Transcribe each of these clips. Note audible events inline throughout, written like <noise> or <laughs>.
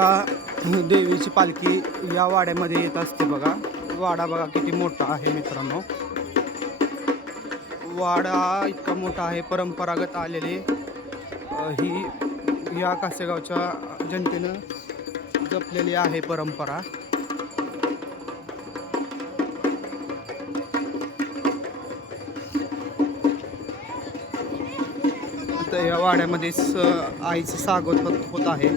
आता देवीची पालखी या वाड्यामध्ये येत असते बघा. वाडा बघा किती मोठा आहे मित्रांनो. वाडा इतका मोठा आहे परंपरागत आलेले. ही या कासेगावच्या जनतेनं जपलेली आहे परंपरा. तर या वाड्यामध्ये स आईचं स्वागत होत आहे.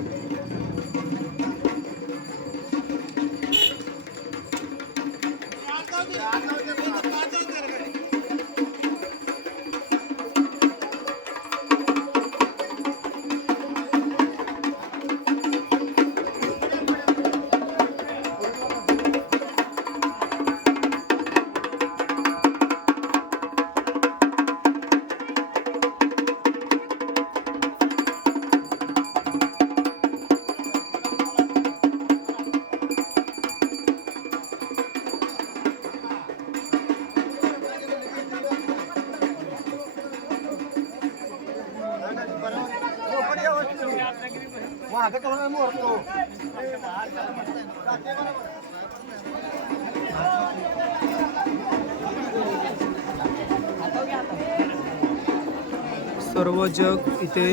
सर्व जग इथे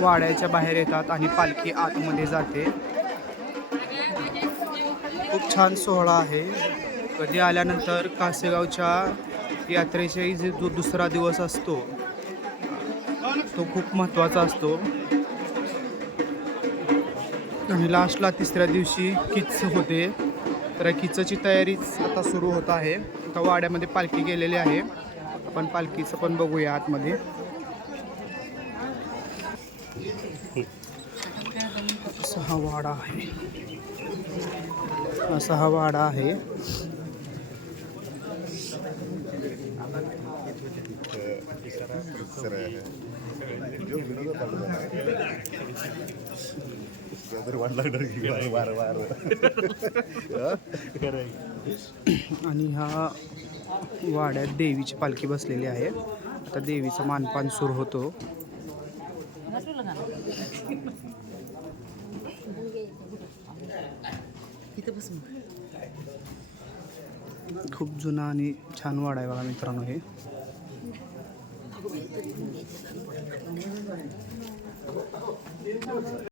वाड्याच्या बाहेर येतात आणि पालखी आतमध्ये जाते. खूप छान सोहळा आहे. कधी आल्यानंतर कासेगावच्या यात्रेचाही जे जो दुसरा दिवस असतो तो खूप महत्त्वाचा असतो. आणि लास्टला तिसऱ्या दिवशी किच होते. तर किचची तयारीच आता सुरू होत आहे. आता वाड्यामध्ये पालखी गेलेली आहे. आपण पालखीचं पण बघूया आतमध्ये. असा हा वाडा आहे. असा हा वाडा आहे. <laughs> आणि ह्या वाड्यात देवीची पालखी बसलेली आहे. आता देवीचा मानपान सुरू होतो. खूप जुना आणि छान वाडा आहे बघा मित्रांनो हे.